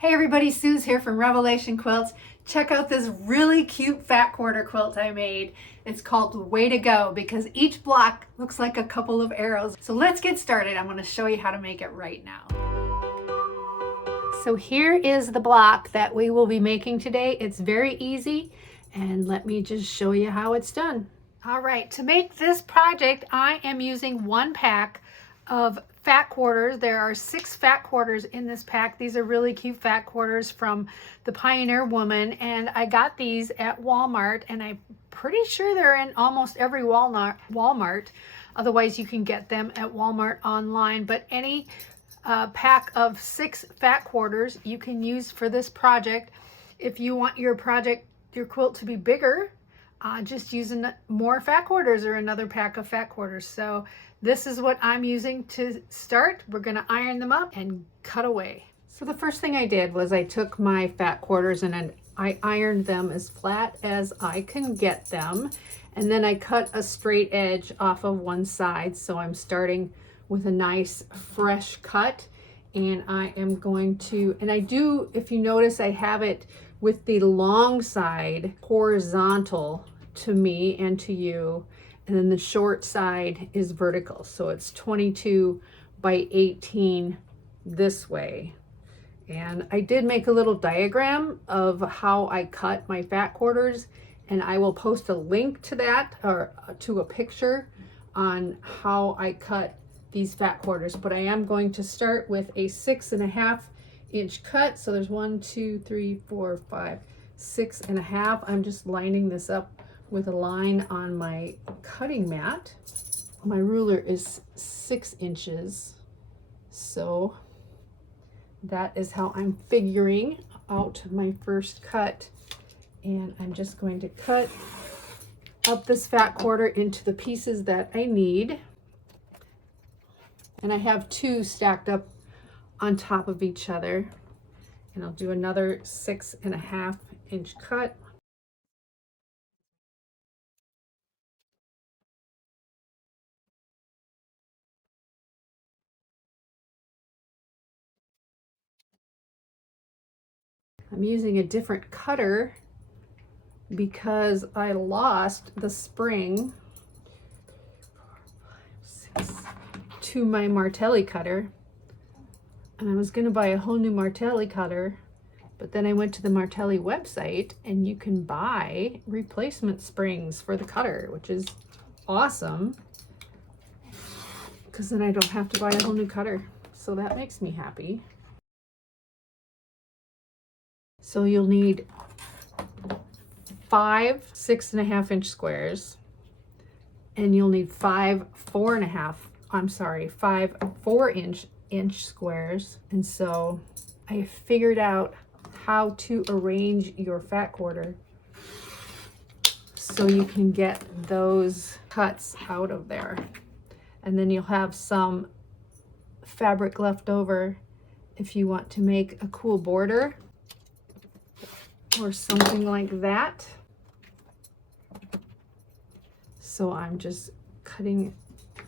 Hey everybody, Sue's here from Revelation Quilts. Check out this really cute fat quarter quilt I made. It's called Way to Go because each block looks like a couple of arrows. So let's get started. I'm going to show you how to make it right now. So here is the block that we will be making today. It's very easy, and let me just show you how it's done. All right, to make this project, I am using one pack of fat quarters. There are 6 fat quarters in this pack. These are really cute fat quarters from the Pioneer Woman, and I got these at Walmart, and I'm pretty sure they're in almost every Walmart. Otherwise, you can get them at Walmart online, but any pack of 6 fat quarters you can use for this project. If you want your quilt to be bigger, just using more fat quarters or another pack of fat quarters. So this is what I'm using to start. We're going to iron them up and cut away. So the first thing I did was I took my fat quarters and I ironed them as flat as I can get them. And then I cut a straight edge off of one side. So I'm starting with a nice fresh cut. And I am going to, and I do, if you notice, I have it with the long side horizontal to me and to you, and then the short side is vertical. So it's 22 by 18 this way. And I did make a little diagram of how I cut my fat quarters, and I will post a link to that, or to a picture on how I cut these fat quarters. But I am going to start with a 6.5 inch cut. So there's 1, 2, 3, 4, 5, 6.5. I'm just lining this up with a line on my cutting mat. My ruler is 6 inches. So that is how I'm figuring out my first cut. And I'm just going to cut up this fat quarter into the pieces that I need. And I have 2 stacked up on top of each other, and I'll do another 6.5 inch cut. I'm using a different cutter because I lost the spring to my Martelli cutter. And I was going to buy a whole new Martelli cutter, but then I went to the Martelli website and you can buy replacement springs for the cutter, which is awesome because then I don't have to buy a whole new cutter. So that makes me happy. So you'll need 5 6.5 inch squares, and you'll need 5 4 inch squares. And so I figured out how to arrange your fat quarter so you can get those cuts out of there. And then you'll have some fabric left over if you want to make a cool border or something like that. So I'm just cutting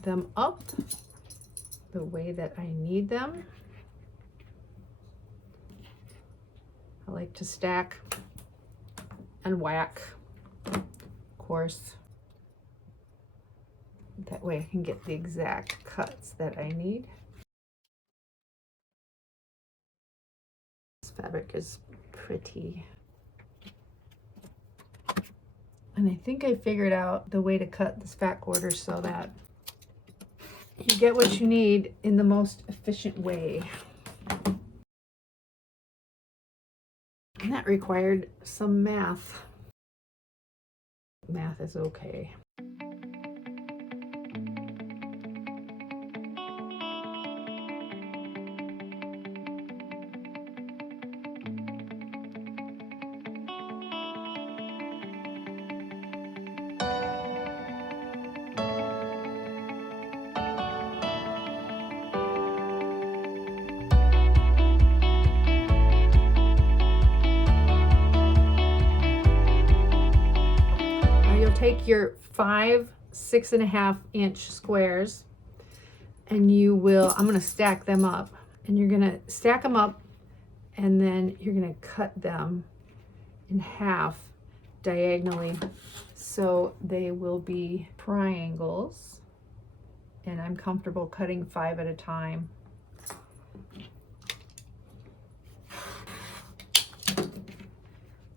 them up the way that I need them. I like to stack and whack, of course. That way I can get the exact cuts that I need. This fabric is pretty. And I think I figured out the way to cut this fat quarter so that you get what you need in the most efficient way. And that required some math. Math is okay. Take your 5 6.5 inch squares, and you will, I'm going to stack them up, and you're going to stack them up and then you're going to cut them in half diagonally so they will be triangles, and I'm comfortable cutting 5 at a time.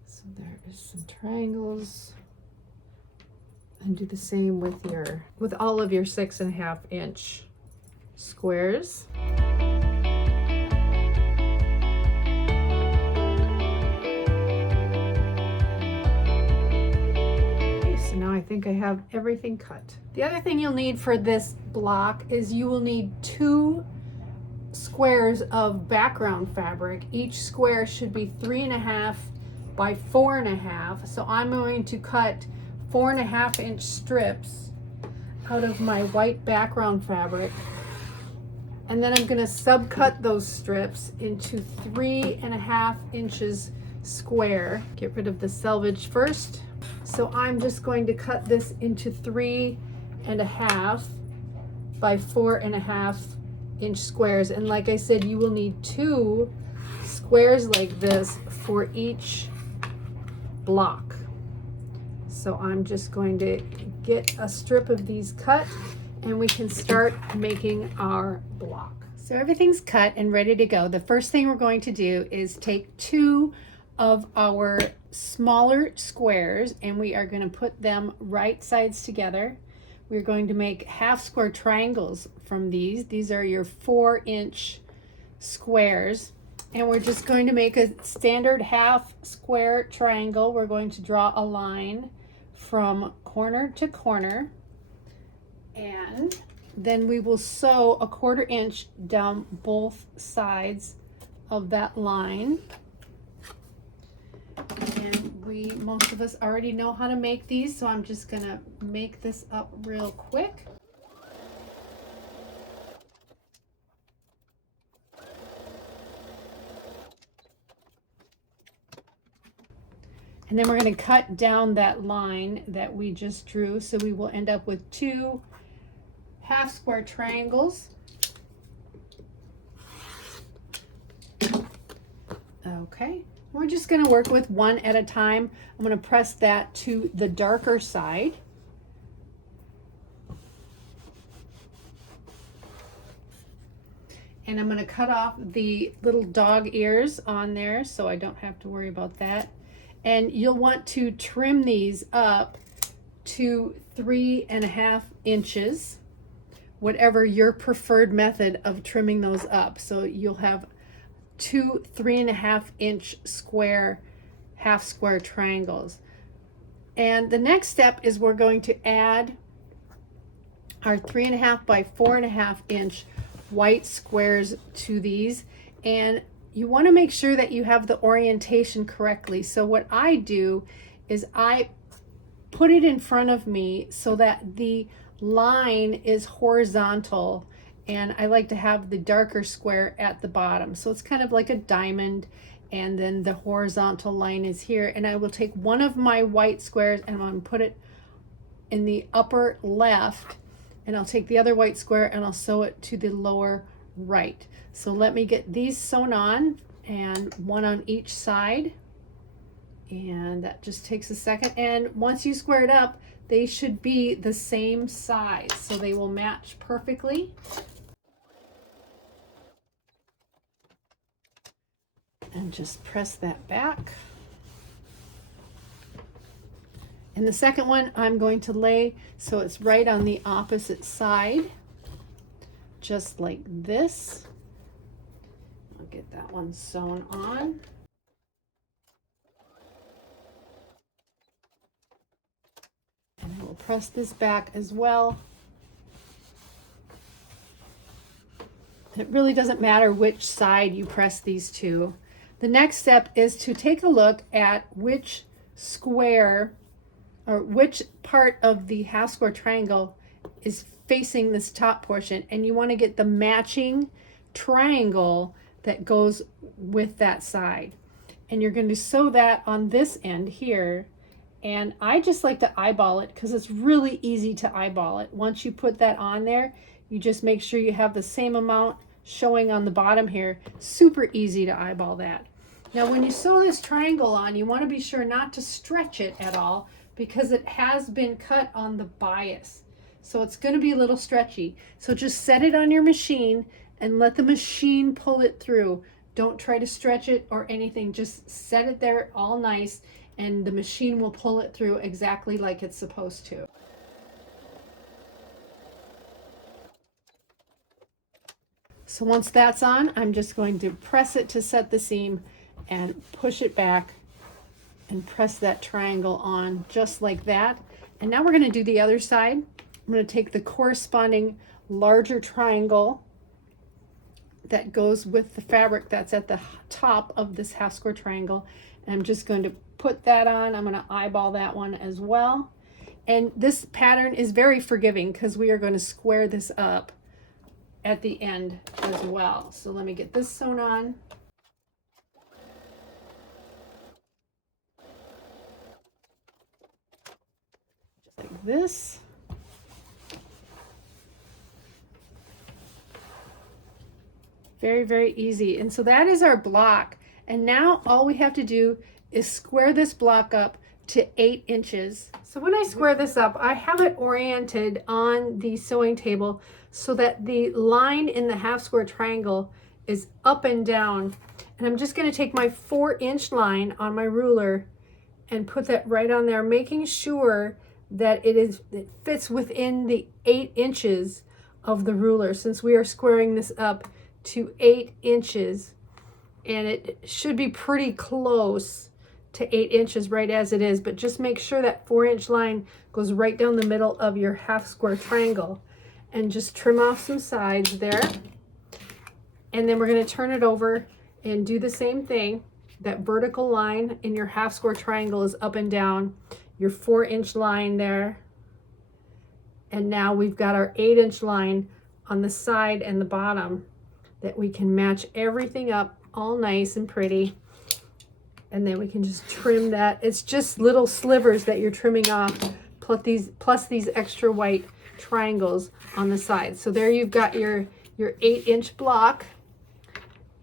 So there is some triangles, and do the same with all of your 6.5 inch squares. Now I think I have everything cut. The other thing you'll need for this block is you will need 2 squares of background fabric. Each square should be 3.5 by 4.5. So I'm going to cut 4.5 inch strips out of my white background fabric. And then I'm going to subcut those strips into 3.5 inches square. Get rid of the selvage first. So I'm just going to cut this into 3.5 by 4.5 inch squares. And like I said, you will need 2 squares like this for each block. So I'm just going to get a strip of these cut, and we can start making our block. So everything's cut and ready to go. The first thing we're going to do is take 2 of our smaller squares, and we are going to put them right sides together. We're going to make half square triangles from these. These are your 4-inch squares, and we're just going to make a standard half square triangle. We're going to draw a line from corner to corner, and then we will sew a 1/4 inch down both sides of that line. And most of us already know how to make these, so I'm just gonna make this up real quick. And then we're going to cut down that line that we just drew, so we will end up with 2 half square triangles. Okay, we're just going to work with one at a time. I'm going to press that to the darker side. And I'm going to cut off the little dog ears on there so I don't have to worry about that. And you'll want to trim these up to 3.5 inches, whatever your preferred method of trimming those up. So you'll have 2 3.5 inch square, half square triangles. And the next step is we're going to add our 3.5 by 4.5 inch white squares to these. And you want to make sure that you have the orientation correctly. So what I do is I put it in front of me so that the line is horizontal, and I like to have the darker square at the bottom. So it's kind of like a diamond, and then the horizontal line is here. And I will take one of my white squares and I'm going to put it in the upper left, and I'll take the other white square and I'll sew it to the lower right. So let me get these sewn on, and one on each side, and that just takes a second. And once you square it up, they should be the same size, so they will match perfectly. And just press that back. And the second one I'm going to lay so it's right on the opposite side, just like this. I'll get that one sewn on. And I will press this back as well. It really doesn't matter which side you press these to. The next step is to take a look at which square or which part of the half square triangle is facing this top portion, and you want to get the matching triangle that goes with that side. And you're going to sew that on this end here. And I just like to eyeball it because it's really easy to eyeball it. Once you put that on there, you just make sure you have the same amount showing on the bottom here. Super easy to eyeball that. Now when you sew this triangle on, you want to be sure not to stretch it at all because it has been cut on the bias. So it's going to be a little stretchy. So just set it on your machine and let the machine pull it through. Don't try to stretch it or anything. Just set it there all nice and the machine will pull it through exactly like it's supposed to. So once that's on, I'm just going to press it to set the seam and push it back and press that triangle on just like that. And now we're going to do the other side. I'm going to take the corresponding larger triangle that goes with the fabric that's at the top of this half square triangle. And I'm just going to put that on. I'm going to eyeball that one as well. And this pattern is very forgiving because we are going to square this up at the end as well. So let me get this sewn on. Just like this. Very, very easy. And so that is our block. And now all we have to do is square this block up to 8 inches. So when I square this up, I have it oriented on the sewing table so that the line in the half square triangle is up and down. And I'm just going to take my 4-inch line on my ruler and put that right on there, making sure that it fits within the 8 inches of the ruler, since we are squaring this up to 8 inches, and it should be pretty close to 8 inches right as it is, but just make sure that 4-inch line goes right down the middle of your half square triangle, and just trim off some sides there. And then we're going to turn it over and do the same thing. That vertical line in your half square triangle is up and down, your 4-inch line there, and now we've got our 8-inch line on the side and the bottom that we can match everything up all nice and pretty. And then we can just trim that. It's just little slivers that you're trimming off, plus these extra white triangles on the side. So there you've got your 8-inch block,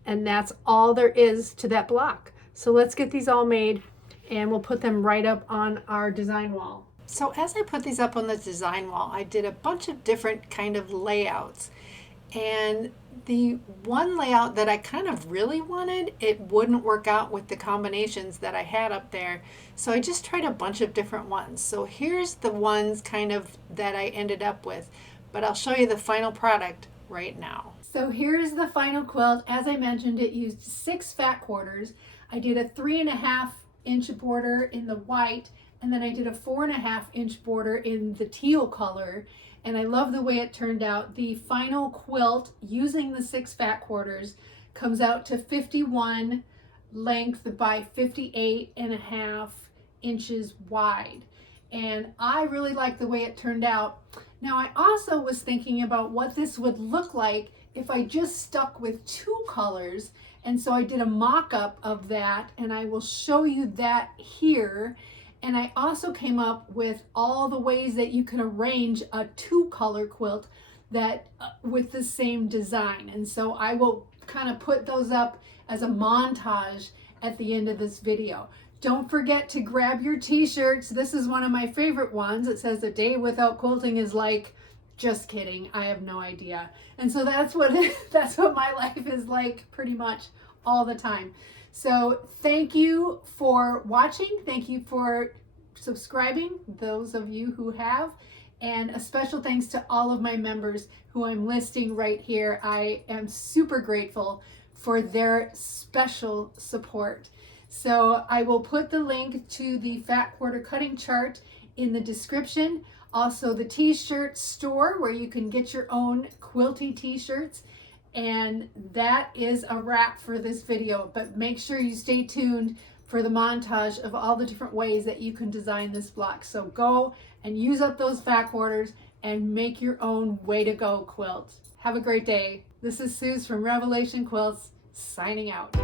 and that's all there is to that block. So let's get these all made and we'll put them right up on our design wall. So as I put these up on the design wall, I did a bunch of different kind of layouts. And the one layout that I kind of really wanted, it wouldn't work out with the combinations that I had up there. So I just tried a bunch of different ones. So here's the ones kind of that I ended up with, but I'll show you the final product right now. So here's the final quilt. As I mentioned, it used 6 fat quarters. I did a 3.5-inch border in the white, and then I did a 4.5-inch border in the teal color. And I love the way it turned out. The final quilt using the 6 fat quarters comes out to 51 length by 58.5 inches wide. And I really like the way it turned out. Now I also was thinking about what this would look like if I just stuck with 2 colors. And so I did a mock-up of that, and I will show you that here. And I also came up with all the ways that you can arrange a 2-color quilt that with the same design. And so I will kind of put those up as a montage at the end of this video. Don't forget to grab your t-shirts. This is one of my favorite ones. It says a day without quilting is like, just kidding, I have no idea. And so that's what my life is like pretty much all the time. So thank you for watching. Thank you for subscribing, those of you who have, and a special thanks to all of my members who I'm listing right here. I am super grateful for their special support. So I will put the link to the fat quarter cutting chart in the description. Also the t-shirt store where you can get your own quilty t-shirts. And that is a wrap for this video, but make sure you stay tuned for the montage of all the different ways that you can design this block. So go and use up those fat quarters and make your own way to go quilt. Have a great day. This is Suze from Revelation Quilts signing out.